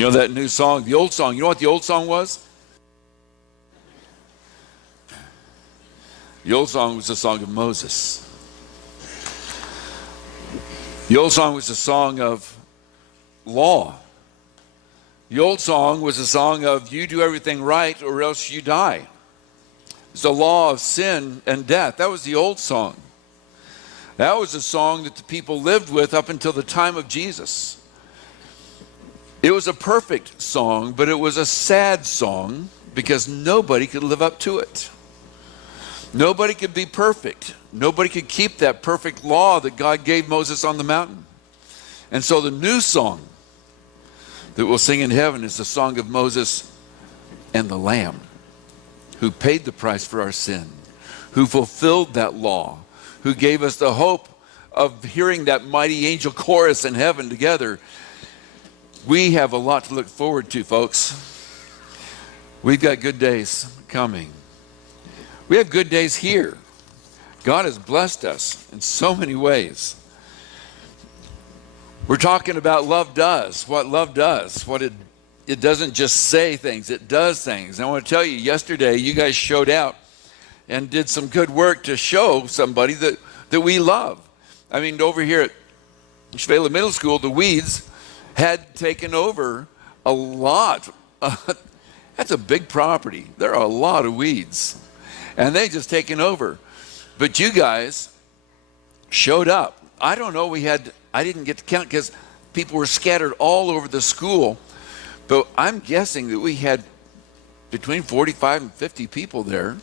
You know that new song, the old song, you know what the old song was? The old song was the song of Moses. The old song was a song of law. The old song was a song of you do everything right or else you die. It's the law of sin and death. That was the old song. That was a song that the people lived with up until the time of Jesus. It was a perfect song, but it was a sad song because nobody could live up to it. Nobody could be perfect. Nobody could keep that perfect law that God gave Moses on the mountain. And so the new song that we'll sing in heaven is the song of Moses and the Lamb, who paid the price for our sin, who fulfilled that law, who gave us the hope of hearing that mighty angel chorus in heaven together. We have a lot to look forward to, folks. We've got good days coming. We have good days here. God has blessed us in so many ways. We're talking about love does, what love does, what it doesn't just say things, it does things. And I want to tell you, yesterday you guys showed out and did some good work to show somebody that we love. I mean, over here at Shvela Middle School, the weeds had taken over a lot. That's a big property. There are a lot of weeds. And they just taken over. But you guys showed up. I don't know, I didn't get to count because people were scattered all over the school. But I'm guessing that we had between 45 and 50 people there,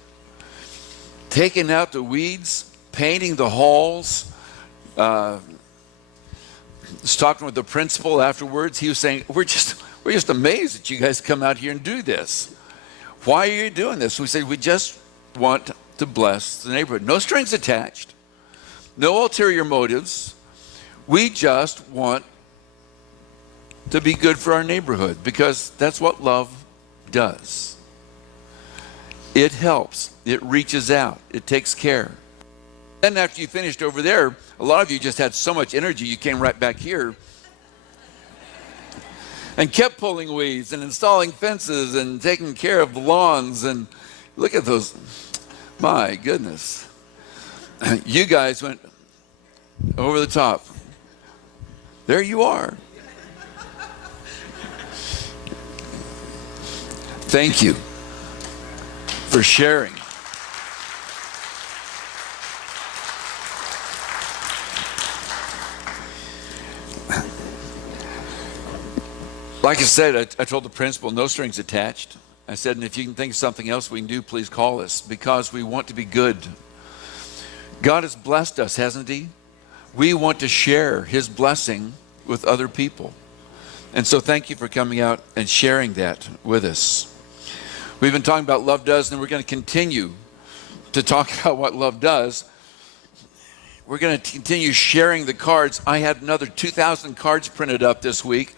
taking out the weeds, painting the halls. I was talking with the principal afterwards. He was saying, we're just amazed that you guys come out here and do this. Why are you doing this? We said, we just want to bless the neighborhood. No strings attached. No ulterior motives. We just want to be good for our neighborhood because that's what love does. It helps. It reaches out. It takes care. Then after you finished over there, a lot of you just had so much energy you came right back here and kept pulling weeds and installing fences and taking care of the lawns. And look at those. My goodness. You guys went over the top. There you are. Thank you for sharing. Like I said, I told the principal, no strings attached. I said, and if you can think of something else we can do, please call us because we want to be good. God has blessed us, hasn't he? We want to share his blessing with other people. And so thank you for coming out and sharing that with us. We've been talking about love does, and we're going to continue to talk about what love does. We're going to continue sharing the cards. I had another 2,000 cards printed up this week.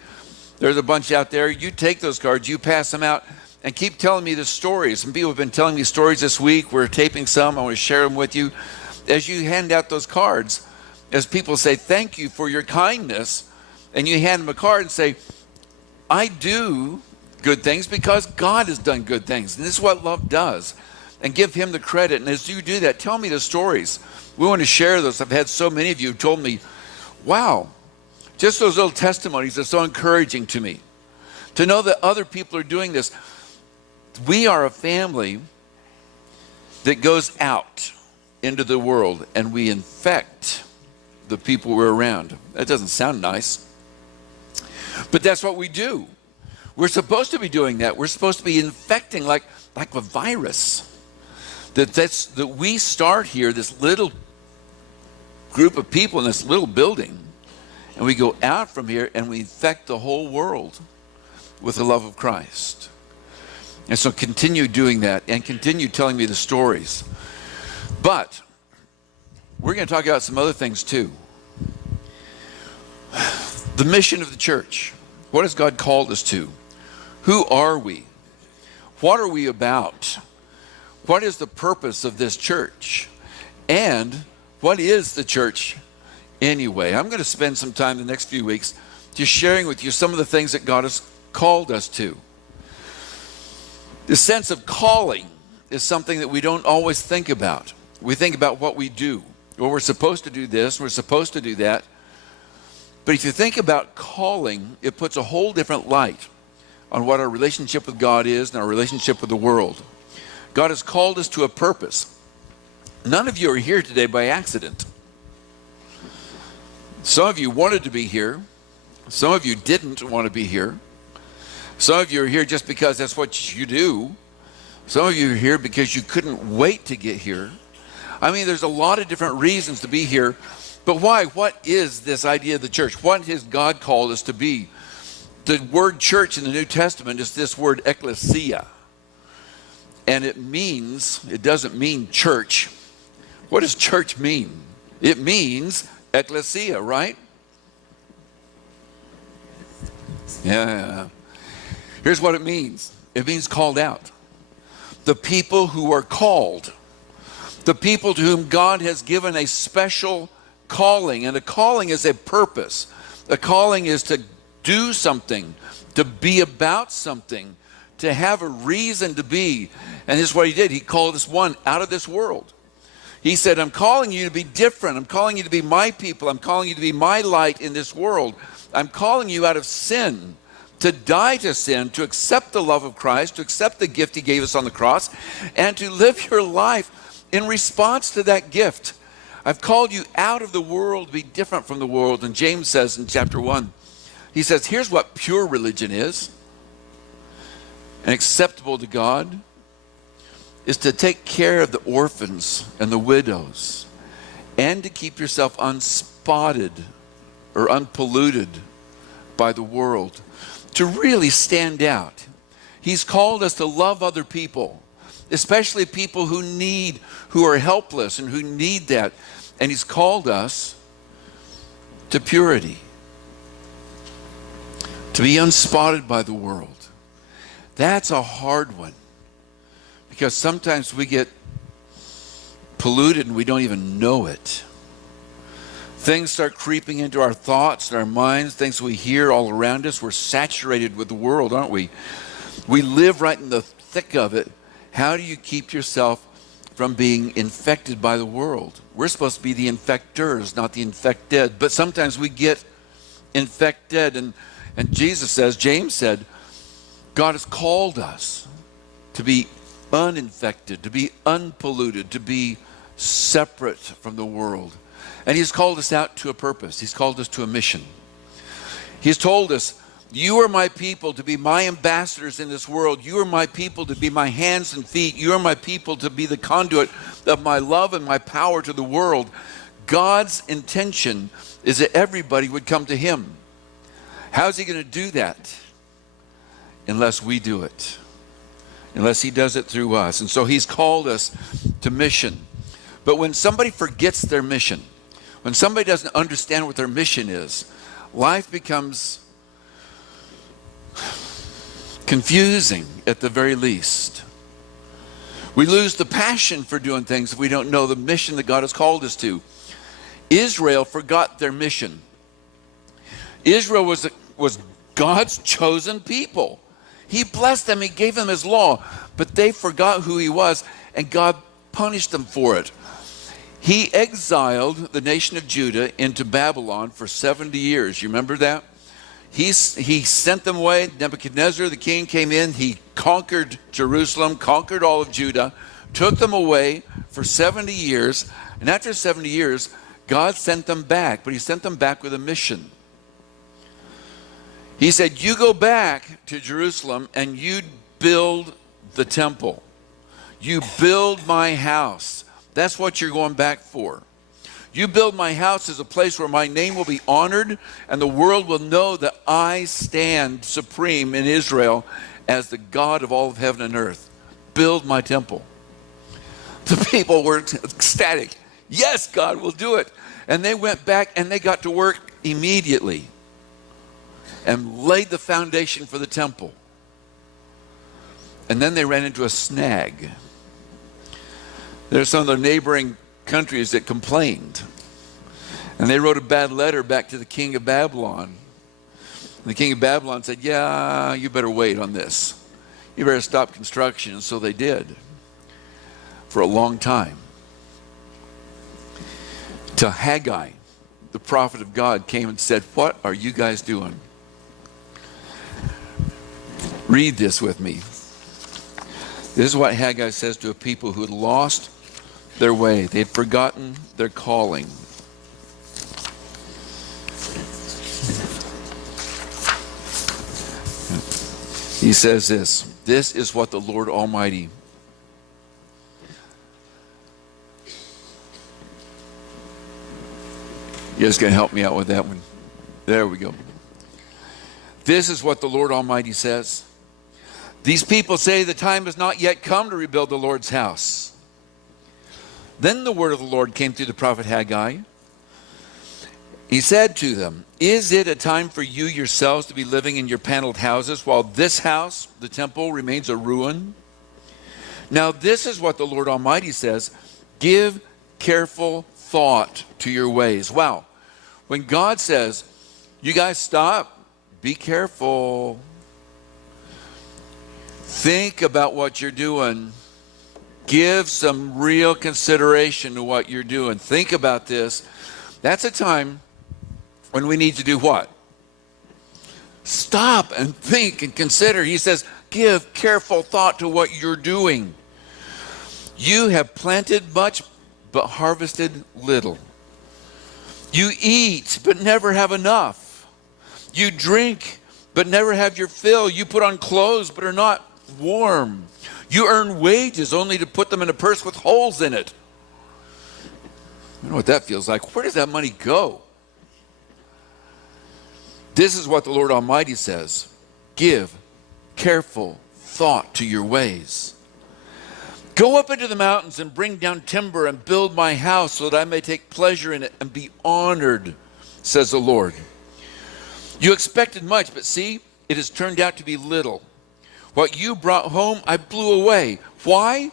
There's a bunch out there. You take those cards, you pass them out, and keep telling me the stories. Some people have been telling me stories this week. We're taping some. I want to share them with you. As you hand out those cards, as people say, thank you for your kindness, and you hand them a card and say, I do good things because God has done good things. And this is what love does. And give him the credit. And as you do that, tell me the stories. We want to share those. I've had so many of you who told me, wow, just those little testimonies are so encouraging to me. To know that other people are doing this. We are a family that goes out into the world and we infect the people we're around. That doesn't sound nice. But that's what we do. We're supposed to be doing that. We're supposed to be infecting like a virus. That we start here, this little group of people in this little building, and we go out from here and we infect the whole world with the love of Christ. And so continue doing that and continue telling me the stories. But we're going to talk about some other things too. The mission of the church. What has God called us to? Who are we? What are we about? What is the purpose of this church? And what is the church anyway? I'm going to spend some time the next few weeks just sharing with you some of the things that God has called us to. The sense of calling is something that we don't always think about. We think about what we do. Well, we're supposed to do this, we're supposed to do that. But if you think about calling, it puts a whole different light on what our relationship with God is and our relationship with the world. God has called us to a purpose. None of you are here today by accident. Some of you wanted to be here. Some of you didn't want to be here. Some of you are here just because that's what you do. Some of you are here because you couldn't wait to get here. I mean, there's a lot of different reasons to be here. But why? What is this idea of the church? What has God called us to be? The word church in the New Testament is this word ecclesia. And it doesn't mean church. What does church mean? It means ecclesia, right? Yeah. Here's what it means. It means called out. The people who are called. The people to whom God has given a special calling. And a calling is a purpose. A calling is to do something, to be about something, to have a reason to be. And this is what he did. He called us one out of this world. He said, I'm calling you to be different. I'm calling you to be my people. I'm calling you to be my light in this world. I'm calling you out of sin, to die to sin, to accept the love of Christ, to accept the gift he gave us on the cross, and to live your life in response to that gift. I've called you out of the world to be different from the world. And James says in chapter 1, he says, here's what pure religion is. And acceptable to God is to take care of the orphans and the widows and to keep yourself unspotted or unpolluted by the world, to really stand out. He's called us to love other people, especially people who are helpless and who need that. And he's called us to purity, to be unspotted by the world. That's a hard one, because sometimes we get polluted and we don't even know it. Things start creeping into our thoughts and our minds, things we hear all around us. We're saturated with the world, aren't we? We live right in the thick of it. How do you keep yourself from being infected by the world? We're supposed to be the infectors, not the infected. But sometimes we get infected. And Jesus says, James said, God has called us to be uninfected, to be unpolluted, to be separate from the world. And he's called us out to a purpose. He's called us to a mission. He's told us, you are my people to be my ambassadors in this world. You are my people to be my hands and feet. You are my people to be the conduit of my love and my power to the world. God's intention is that everybody would come to him. How's he going to do that? Unless we do it. Unless he does it through us. And so he's called us to mission. But when somebody forgets their mission, when somebody doesn't understand what their mission is, life becomes confusing at the very least. We lose the passion for doing things if we don't know the mission that God has called us to. Israel forgot their mission. Israel was God's chosen people. He blessed them, he gave them his law, but they forgot who he was, and God punished them for it. He exiled the nation of Judah into Babylon for 70 years. You remember that? He sent them away. Nebuchadnezzar, the king, came in. He conquered Jerusalem, conquered all of Judah, took them away for 70 years. And after 70 years, God sent them back, but he sent them back with a mission. He said, you go back to Jerusalem and you build the temple. You build my house. That's what you're going back for. You build my house as a place where my name will be honored and the world will know that I stand supreme in Israel as the God of all of heaven and earth. Build my temple. The people were ecstatic. Yes, God will do it. And they went back and they got to work immediately and laid the foundation for the temple. And then they ran into a snag. There's some of the neighboring countries that complained. And they wrote a bad letter back to the king of Babylon. The king of Babylon said, yeah, you better wait on this. You better stop construction. And so they did for a long time. Till Haggai, the prophet of God, came and said, what are you guys doing? Read this with me. This is what Haggai says to a people who had lost their way. They had forgotten their calling. He says this. This is what the Lord Almighty. You guys can help me out with that one. There we go. This is what the Lord Almighty says. These people say the time has not yet come to rebuild the Lord's house. Then the word of the Lord came through the prophet Haggai. He said to them, is it a time for you yourselves to be living in your paneled houses while this house, the temple, remains a ruin? Now this is what the Lord Almighty says. Give careful thought to your ways. Wow. When God says, you guys stop, be careful. Think about what you're doing. Give some real consideration to what you're doing. Think about this. That's a time when we need to do what? Stop and think and consider. He says, give careful thought to what you're doing. You have planted much, but harvested little. You eat, but never have enough. You drink, but never have your fill. You put on clothes, but are not warm. You earn wages only to put them in a purse with holes in it. You know what that feels like. Where does that money go? This is what the Lord Almighty says. Give careful thought to your ways. Go up into the mountains and bring down timber and build my house so that I may take pleasure in it and be honored, says the Lord. You expected much, but see, it has turned out to be little. What you brought home, I blew away. Why?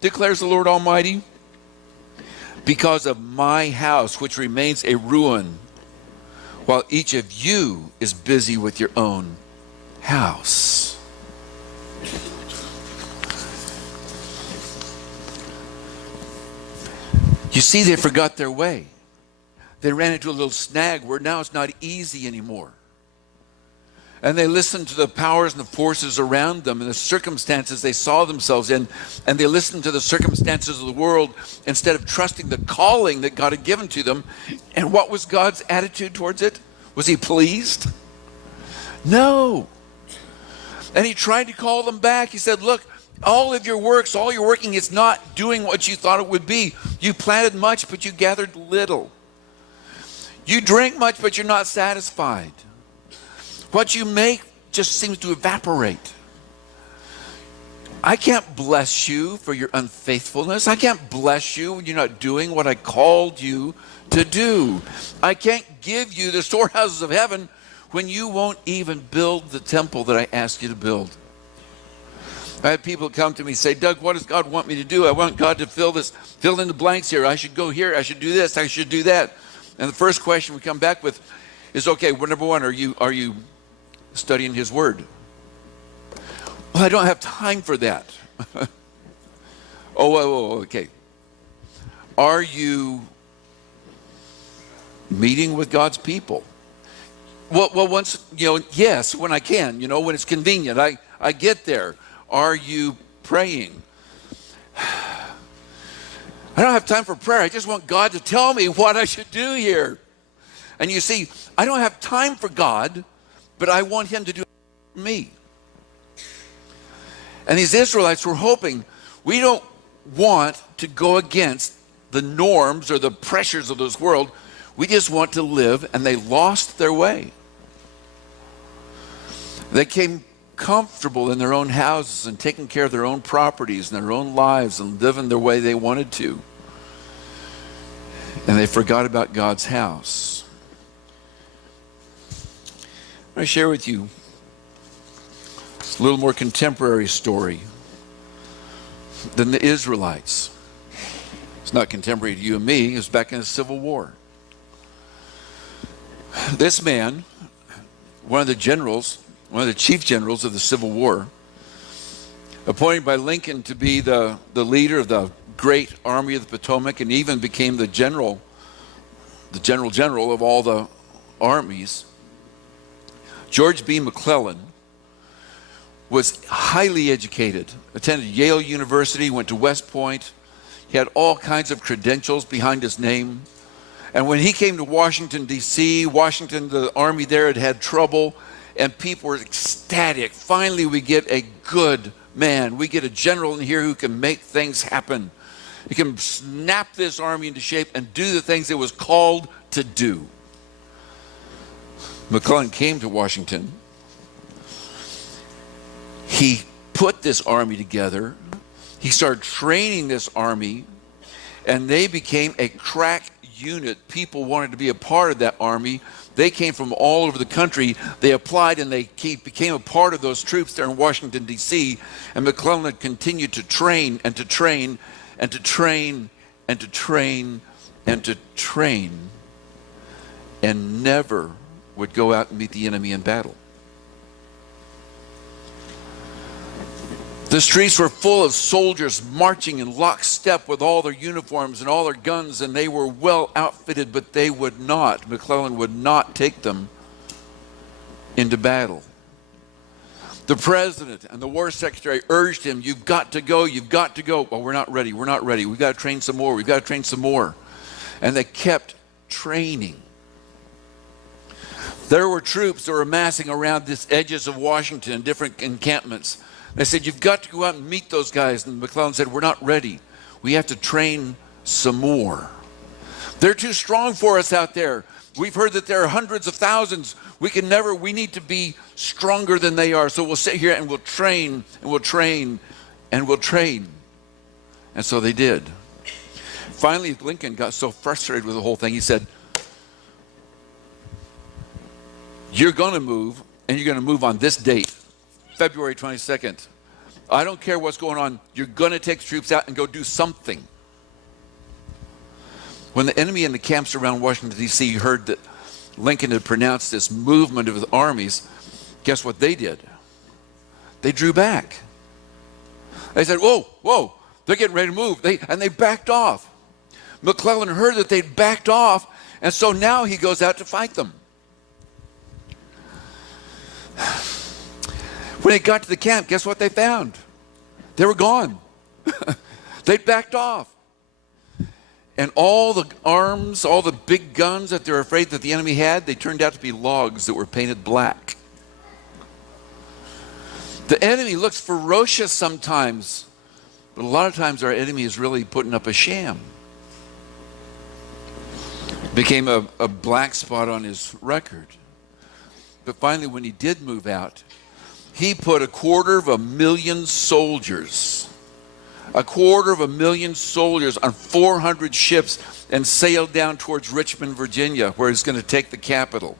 Declares the Lord Almighty. Because of my house, which remains a ruin, while each of you is busy with your own house. You see, they forgot their way. They ran into a little snag where now it's not easy anymore. And they listened to the powers and the forces around them and the circumstances they saw themselves in. And they listened to the circumstances of the world instead of trusting the calling that God had given to them. And what was God's attitude towards it? Was he pleased? No. And he tried to call them back. He said, look, all of your works, all your working is not doing what you thought it would be. You planted much, but you gathered little. You drink much, but you're not satisfied. What you make just seems to evaporate. I can't bless you for your unfaithfulness. I can't bless you when you're not doing what I called you to do. I can't give you the storehouses of heaven when you won't even build the temple that I asked you to build. I had people come to me and say, Doug, what does God want me to do? I want God to fill in the blanks here. I should go here. I should do this. I should do that. And the first question we come back with is, okay, well, number one, are you studying his word? Well, I don't have time for that. Okay. Are you meeting with God's people? Well, once, yes, when I can, when it's convenient, I get there. Are you praying? I don't have time for prayer. I just want God to tell me what I should do here. And you see, I don't have time for God, but I want him to do it for me. And these Israelites were hoping, we don't want to go against the norms or the pressures of this world. We just want to live, and they lost their way. They came comfortable in their own houses and taking care of their own properties and their own lives and living the way they wanted to. And they forgot about God's house. I'm going to share with you a little more contemporary story than the Israelites. It's not contemporary to you and me. It was back in the Civil War. This man one of the generals, one of the chief generals of the Civil War, appointed by Lincoln to be the leader of the great Army of the Potomac, and even became the general of all the armies. George B. McClellan was highly educated, attended Yale University, went to West Point. He had all kinds of credentials behind his name. And when he came to Washington, D.C., the army there had trouble, and people were ecstatic. Finally, we get a good man. We get a general in here who can make things happen. He can snap this army into shape and do the things it was called to do. McClellan came to Washington. He put this army together. He started training this army, and they became a crack unit. People wanted to be a part of that army. They came from all over the country. They applied, and they became a part of those troops there in Washington, D.C., and McClellan continued to train and to train and to train and to train and to train, and never would go out and meet the enemy in battle. The streets were full of soldiers marching in lockstep with all their uniforms and all their guns, and they were well outfitted, but McClellan would not take them into battle. The president and the war secretary urged him, you've got to go, you've got to go. Well, we're not ready, we've got to train some more, we've got to train some more. And they kept training. There were troops that were amassing around the edges of Washington in different encampments. They said, you've got to go out and meet those guys. And McClellan said, we're not ready. We have to train some more. They're too strong for us out there. We've heard that there are hundreds of thousands. We need to be stronger than they are. So we'll sit here and we'll train and we'll train and we'll train. And so they did. Finally, Lincoln got so frustrated with the whole thing, he said, you're going to move, and you're going to move on this date, February 22nd. I don't care what's going on. You're going to take troops out and go do something. When the enemy in the camps around Washington, D.C. heard that Lincoln had pronounced this movement of the armies, guess what they did? They drew back. They said, whoa, they're getting ready to move. And they backed off. McClellan heard that they'd backed off, and so now he goes out to fight them. When they got to the camp, guess what they found? They were gone. They'd backed off. And all the arms, all the big guns that they're afraid that the enemy had, they turned out to be logs that were painted black. The enemy looks ferocious sometimes, but a lot of times our enemy is really putting up a sham. Became a black spot on his record. But finally, when he did move out, he put 250,000 soldiers, 250,000 soldiers on 400 ships and sailed down towards Richmond, Virginia, where he's going to take the capital.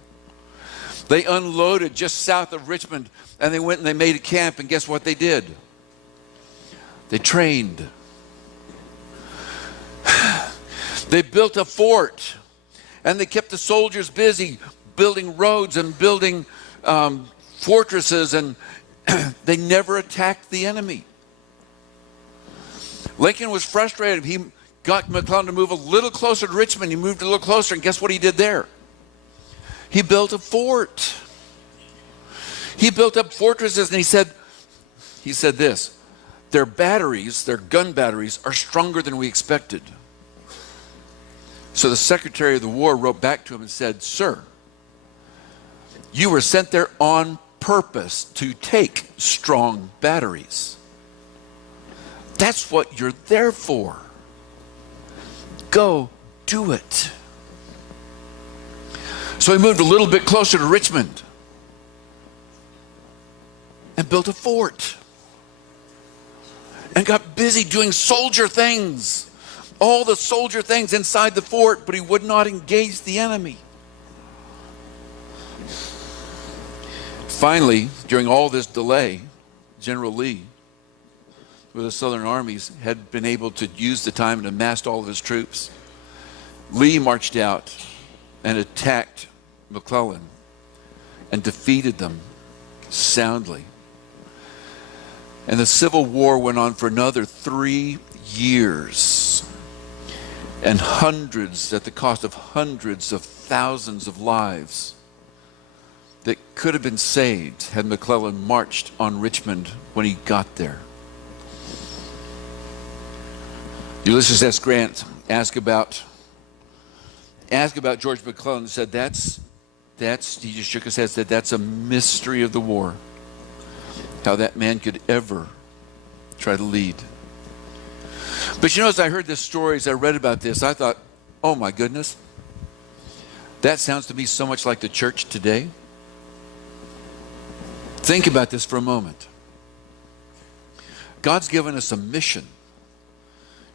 They unloaded just south of Richmond, and they went and they made a camp, and guess what they did? They trained. They built a fort, and they kept the soldiers busy building roads and building fortresses, and they never attacked the enemy. Lincoln was frustrated. He got McClellan to move a little closer to Richmond. He moved a little closer, and guess what he did there? He built a fort. He built up fortresses, and he said this, their batteries, their gun batteries, are stronger than we expected. So the Secretary of the War wrote back to him and said, sir, you were sent there on purpose to take strong batteries. That's what you're there for. Go do it. So he moved a little bit closer to Richmond and built a fort and got busy doing soldier things, all the soldier things inside the fort, but he would not engage the enemy. Finally, during all this delay, General Lee, with the Southern armies, had been able to use the time and amassed all of his troops. Lee marched out and attacked McClellan and defeated them soundly. And the Civil War went on for another 3 years. And at the cost of hundreds of thousands of lives that could have been saved had McClellan marched on Richmond when he got there. Ulysses S. Grant asked about George McClellan and said, he just shook his head and said, that's a mystery of the war. How that man could ever try to lead. But as I heard this story, as I read about this, I thought, oh my goodness, that sounds to me so much like the church today. Think about this for a moment. God's given us a mission.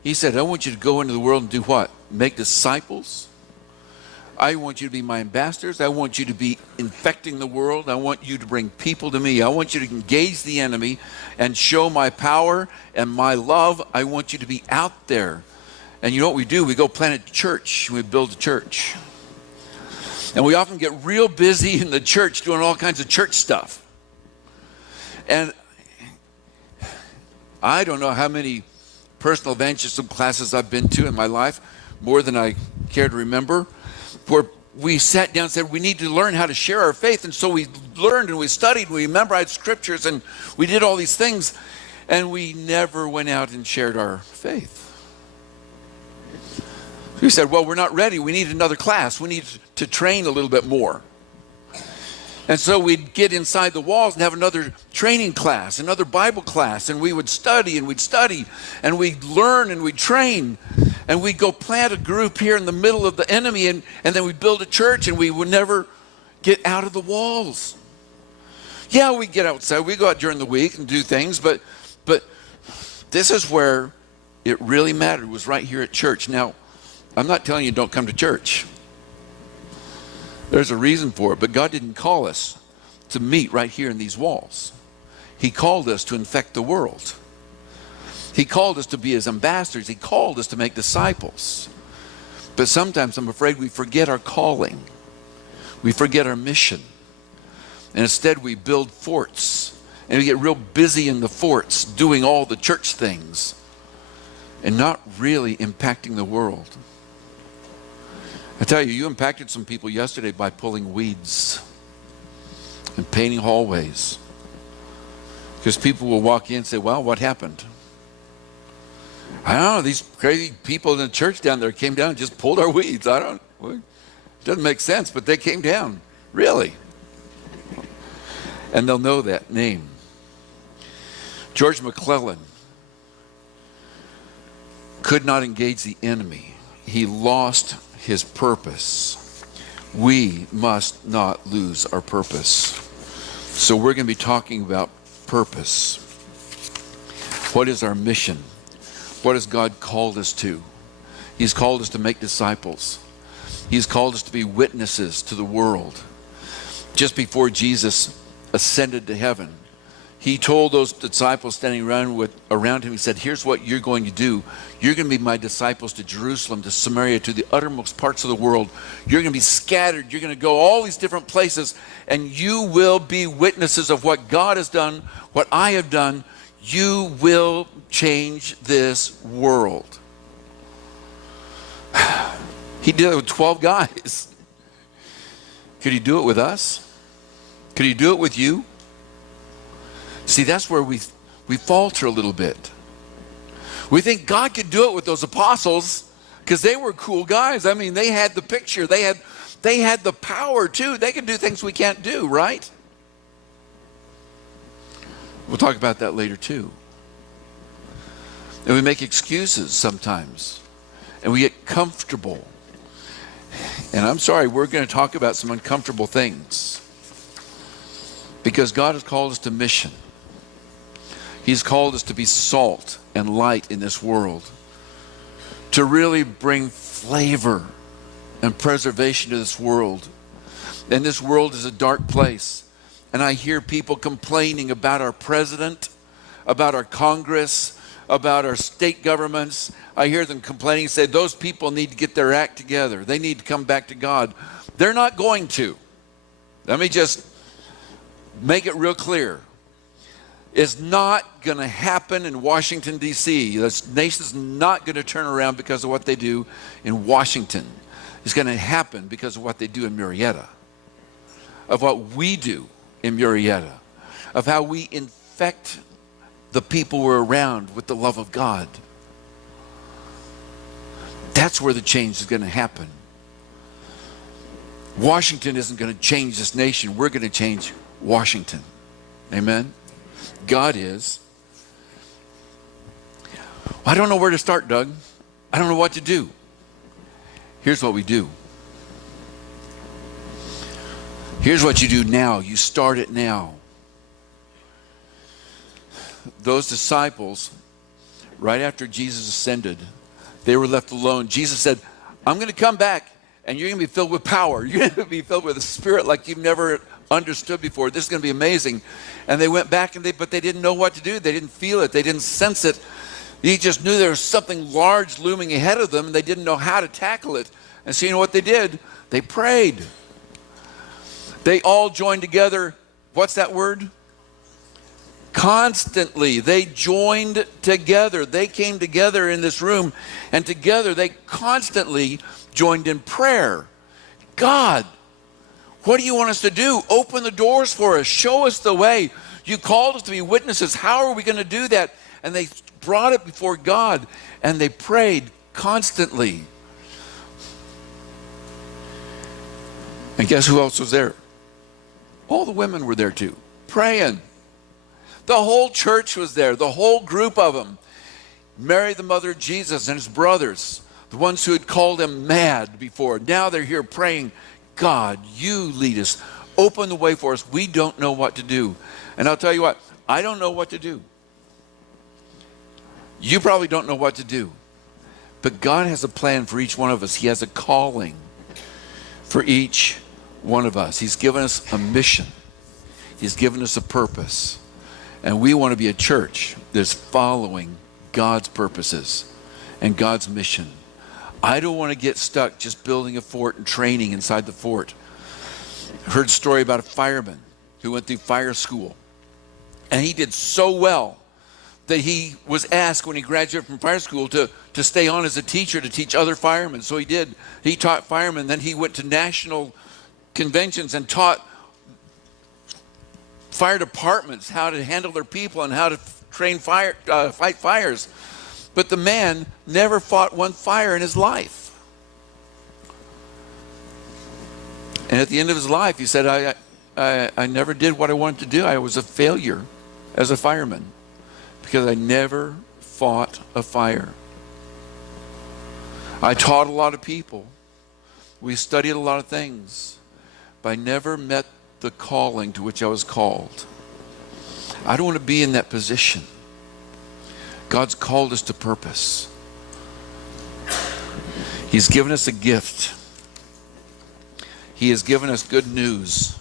He said, I want you to go into the world and do what? Make disciples. I want you to be my ambassadors. I want you to be infecting the world. I want you to bring people to me. I want you to engage the enemy and show my power and my love. I want you to be out there. And you know what we do? We go plant a church. We build a church. And we often get real busy in the church doing all kinds of church stuff. And I don't know how many personal evangelism classes I've been to in my life, more than I care to remember, where we sat down and said, we need to learn how to share our faith. And so we learned and we studied, and we memorized scriptures, and we did all these things, and we never went out and shared our faith. We said, well, we're not ready. We need another class. We need to train a little bit more. And so we'd get inside the walls and have another training class, another Bible class, and we would study, and we'd learn, and we'd train, and we'd go plant a group here in the middle of the enemy, and then we'd build a church, and we would never get out of the walls. Yeah, we'd get outside. We'd go out during the week and do things, but this is where it really mattered, was right here at church. Now, I'm not telling you don't come to church. There's a reason for it, but God didn't call us to meet right here in these walls. He called us to infect the world. He called us to be his ambassadors. He called us to make disciples. But sometimes I'm afraid we forget our calling. We forget our mission. And instead we build forts. And we get real busy in the forts doing all the church things and not really impacting the world. I tell you, you impacted some people yesterday by pulling weeds and painting hallways. Because people will walk in and say, well, what happened? I don't know, these crazy people in the church down there came down and just pulled our weeds. It doesn't make sense, but they came down. Really? And they'll know that name. George McClellan could not engage the enemy. He lost his purpose. We must not lose our purpose. So we're going to be talking about purpose. What is our mission? What has God called us to? He's called us to make disciples. He's called us to be witnesses to the world. Just before Jesus ascended to heaven, he told those disciples standing around him, he said, here's what you're going to do. You're going to be my disciples to Jerusalem, to Samaria, to the uttermost parts of the world. You're going to be scattered. You're going to go all these different places, and you will be witnesses of what God has done, what I have done. You will change this world. He did it with 12 guys. Could he do it with us? Could he do it with you? See, that's where we falter a little bit. We think God could do it with those apostles because they were cool guys. I mean, they had the picture. They had the power too. They could do things we can't do, right? We'll talk about that later too. And we make excuses sometimes. And we get comfortable. And I'm sorry, we're going to talk about some uncomfortable things. Because God has called us to mission. He's called us to be salt and light in this world. To really bring flavor and preservation to this world. And this world is a dark place. And I hear people complaining about our president, about our Congress, about our state governments. I hear them complaining, say those people need to get their act together. They need to come back to God. They're not going to. Let me just make it real clear. It's not going to happen in Washington, D.C. This nation's not going to turn around because of what they do in Washington. It's going to happen because of what they do in Murrieta, of what we do in Murrieta, of how we infect the people we're around with the love of God. That's where the change is going to happen. Washington isn't going to change this nation. We're going to change Washington. Amen? God is. I don't know where to start, Doug. I don't know what to do. Here's what we do. Here's what you do now. You start it now. Those disciples, right after Jesus ascended, they were left alone. Jesus said, I'm going to come back and you're going to be filled with power. You're going to be filled with the Spirit like you've never understood before. This is going to be amazing. And they went back, but they didn't know what to do. They didn't feel it. They didn't sense it. He just knew there was something large looming ahead of them, and they didn't know how to tackle it. And so you know what they did? They prayed. They all joined together. What's that word? Constantly. They joined together. They came together in this room, and together they constantly joined in prayer. God, what do you want us to do? Open the doors for us. Show us the way. You called us to be witnesses. How are we going to do that? And they brought it before God, and they prayed constantly. And guess who else was there? All the women were there too, praying. The whole church was there, the whole group of them. Mary, the mother of Jesus, and his brothers, the ones who had called him mad before. Now they're here praying, God, you lead us. Open the way for us. We don't know what to do. And I'll tell you what, I don't know what to do. You probably don't know what to do. But God has a plan for each one of us. He has a calling for each one of us. He's given us a mission. He's given us a purpose. And we want to be a church that's following God's purposes and God's mission. I don't want to get stuck just building a fort and training inside the fort. I heard a story about a fireman who went through fire school. And he did so well that he was asked when he graduated from fire school to stay on as a teacher to teach other firemen. So he did. He taught firemen. Then he went to national conventions and taught fire departments how to handle their people and how to fight fires. But the man never fought one fire in his life. And at the end of his life, he said, I never did what I wanted to do. I was a failure as a fireman because I never fought a fire. I taught a lot of people. We studied a lot of things. But I never met the calling to which I was called. I don't want to be in that position. God's called us to purpose. He's given us a gift. He has given us good news.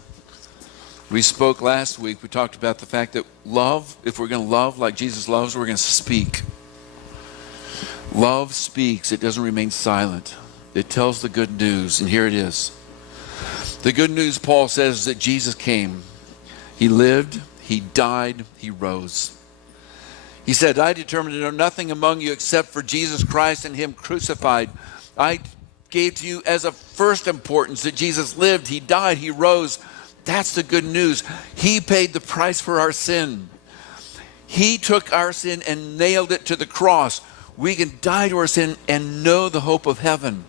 We spoke last week, we talked about the fact that love, if we're going to love like Jesus loves, we're going to speak. Love speaks. It doesn't remain silent. It tells the good news, and here it is. The good news, Paul says, is that Jesus came. He lived, he died, he rose. He said, I determined to know nothing among you except for Jesus Christ and him crucified. I gave to you as of first importance that Jesus lived, he died, he rose. That's the good news. He paid the price for our sin. He took our sin and nailed it to the cross. We can die to our sin and know the hope of heaven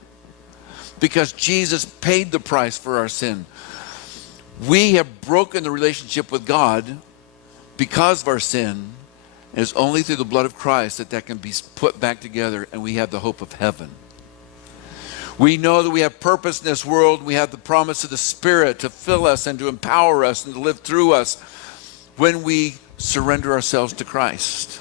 because Jesus paid the price for our sin. We have broken the relationship with God because of our sin. And it's only through the blood of Christ that can be put back together and we have the hope of heaven. We know that we have purpose in this world. We have the promise of the Spirit to fill us and to empower us and to live through us when we surrender ourselves to Christ.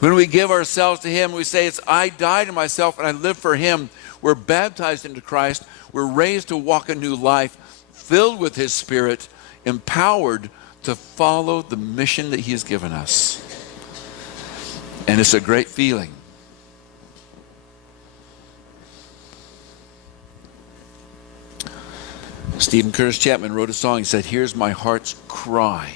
When we give ourselves to him, we say, it's I die to myself and I live for him. We're baptized into Christ. We're raised to walk a new life, filled with his Spirit, empowered to follow the mission that he has given us. And it's a great feeling. Stephen Curtis Chapman wrote a song. He said, "Here's my heart's cry."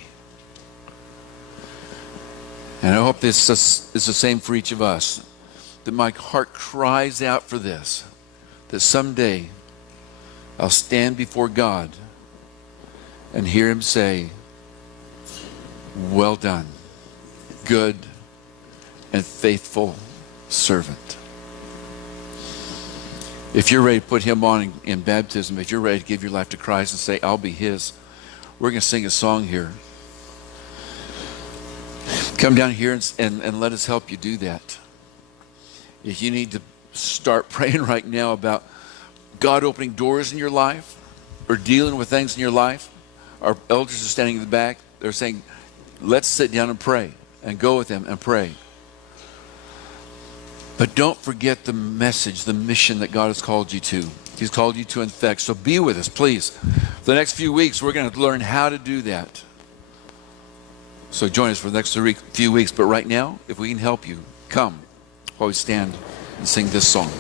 And I hope this is the same for each of us, that my heart cries out for this, that someday I'll stand before God and hear him say, "Well done, good and faithful servant." If you're ready to put him on in baptism, if you're ready to give your life to Christ and say, "I'll be his," we're going to sing a song here. Come down here and let us help you do that. If you need to start praying right now about God opening doors in your life or dealing with things in your life, our elders are standing in the back. They're saying, let's sit down and pray, and go with them and pray. But don't forget the message, the mission that God has called you to. He's called you to infect. So be with us, please. For the next few weeks, we're going to learn how to do that. So join us for the next few weeks. But right now, if we can help you, come while we stand and sing this song.